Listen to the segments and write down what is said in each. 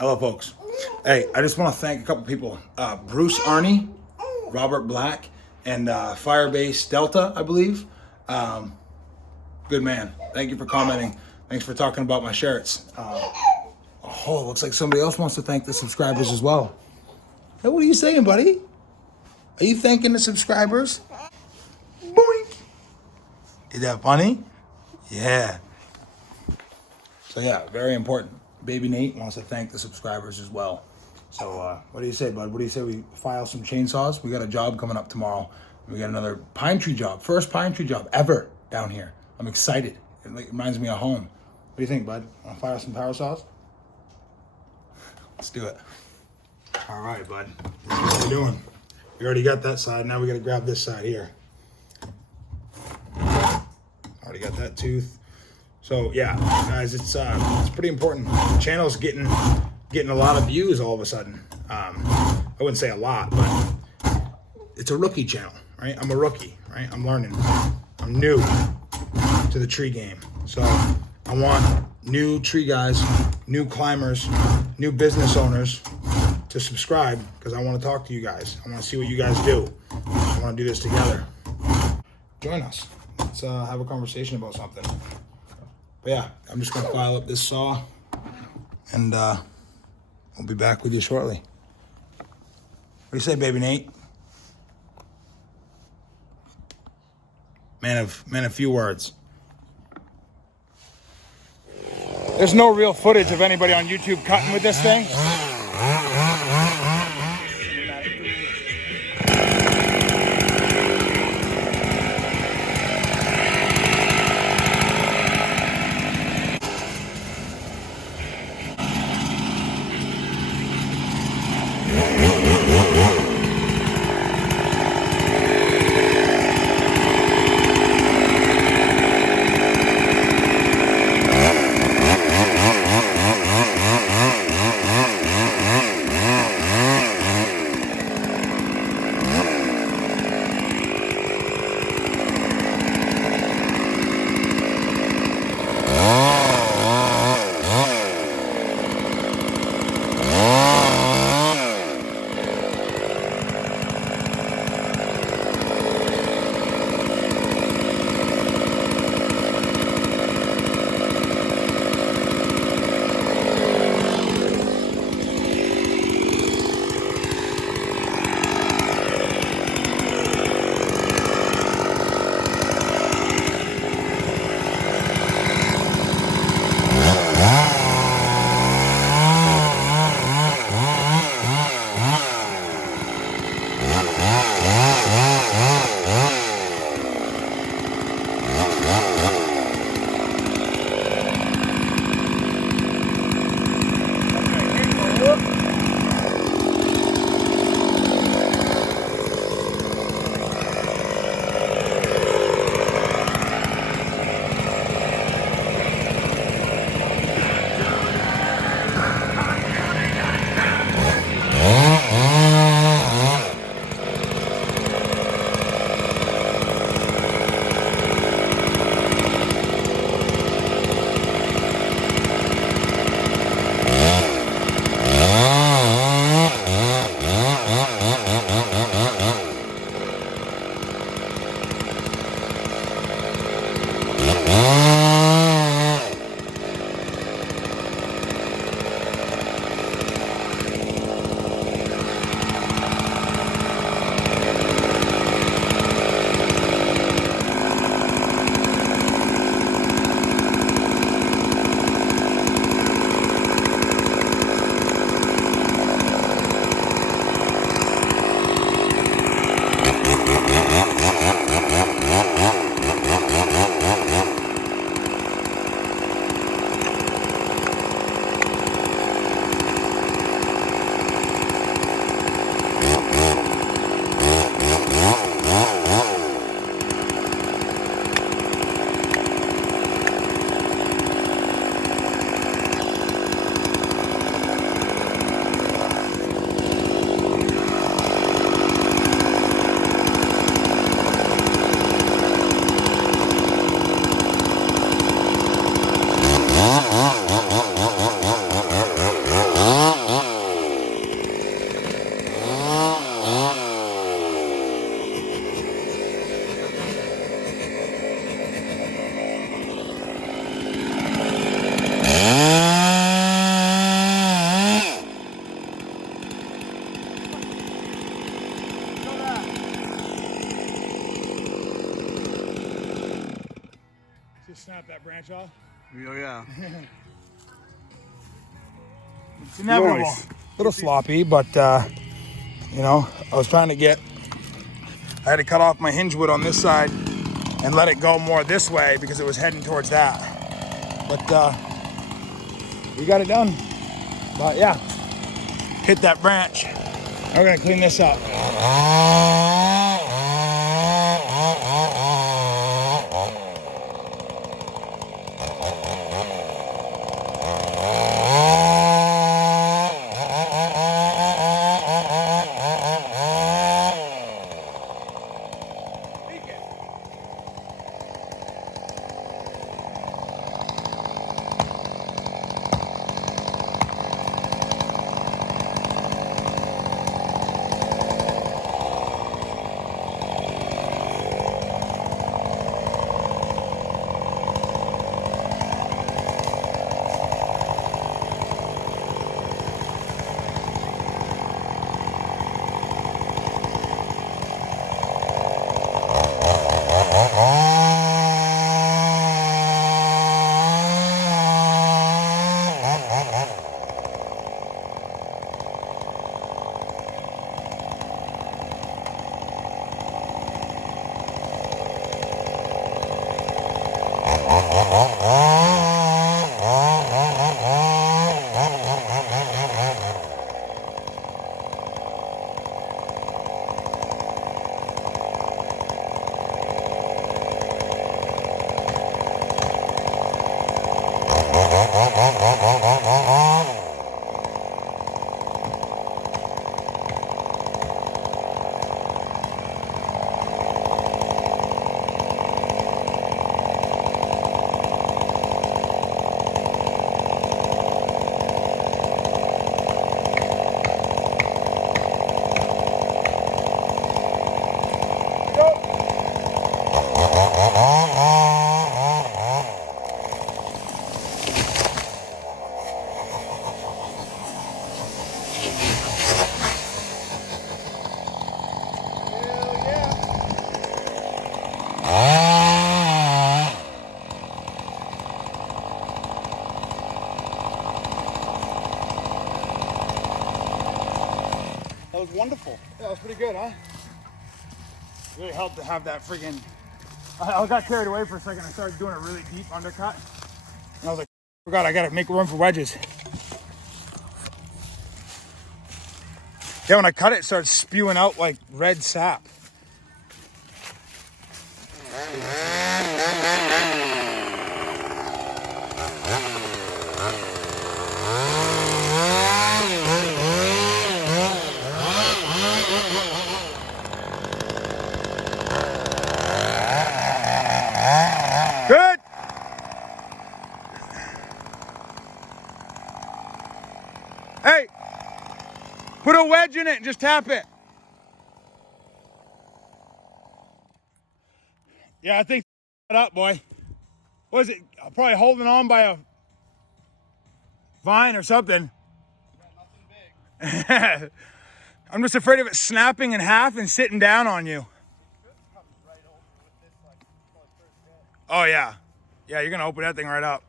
Hello, folks. Hey, I just want to thank a couple people. Bruce Arney, Robert Black, and Firebase Delta, I believe. Good man. Thank you for commenting. Thanks for talking about my shirts. Oh, looks like somebody else wants to thank the subscribers as well. Hey, what are you saying, buddy? Are you thanking the subscribers? Boink. Is that funny? Yeah. So yeah, very important. Baby Nate wants to thank the subscribers as well. So what do you say, bud? What do you say we file some chainsaws? We got a job coming up tomorrow. We got another pine tree job. First pine tree job ever down here. I'm excited. It reminds me of home. What do you think, bud? Want to fire some power saws? Let's do it. All right, bud. What are we doing? We already got that side. Now we got to grab this side here. Already got that tooth. So yeah, guys, it's pretty important. The channel's getting a lot of views all of a sudden. I wouldn't say a lot, but it's a rookie channel, right? I'm a rookie, right? I'm learning. I'm new to the tree game. So I want new tree guys, new climbers, new business owners to subscribe because I want to talk to you guys. I want to see what you guys do. I want to do this together. Join us. Let's have a conversation about something. But yeah, I'm just going to file up this saw and we'll be back with you shortly. What do you say, baby Nate? Man of few words. There's no real footage of anybody on YouTube cutting with this thing. snap that branch off. Oh, yeah. It's inevitable. Nice. A little sloppy, but you know, I was trying to get, I had to cut off my hinge wood on this side and let it go more this way because it was heading towards that. But we got it done. But yeah, hit that branch. We're gonna clean this up. That was wonderful. Yeah, that was pretty good, huh? Really helped to have that friggin', I got carried away for a second. I started doing a really deep undercut. And I was like, forgot I gotta make room for wedges. Yeah, when I cut it, it started spewing out like red sap. Good. Hey, put a wedge in it and just tap it. Yeah, I think it up, boy. What is it? Probably holding on by a vine or something. I'm just afraid of it snapping in half and sitting down on you. Oh yeah. Yeah, you're gonna open that thing right up.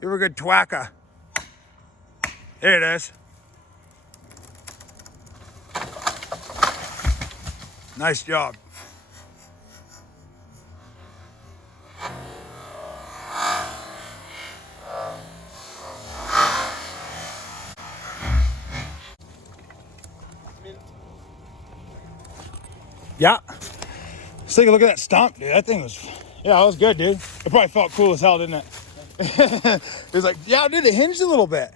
You're a good twacker. There it is. Nice job. Yeah. Let's take a look at that stump, dude. That thing was, yeah, that was good, dude. It probably felt cool as hell, didn't it? It was like, yeah, dude, it hinged a little bit.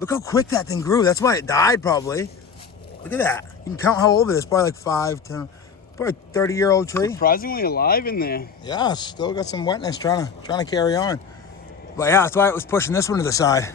Look how quick that thing grew. That's why it died, probably. Look at that. You can count how old it is. Probably like 5, 10, probably 30-year-old tree. Surprisingly alive in there. Yeah, still got some wetness trying to carry on. But yeah, that's why it was pushing this one to the side.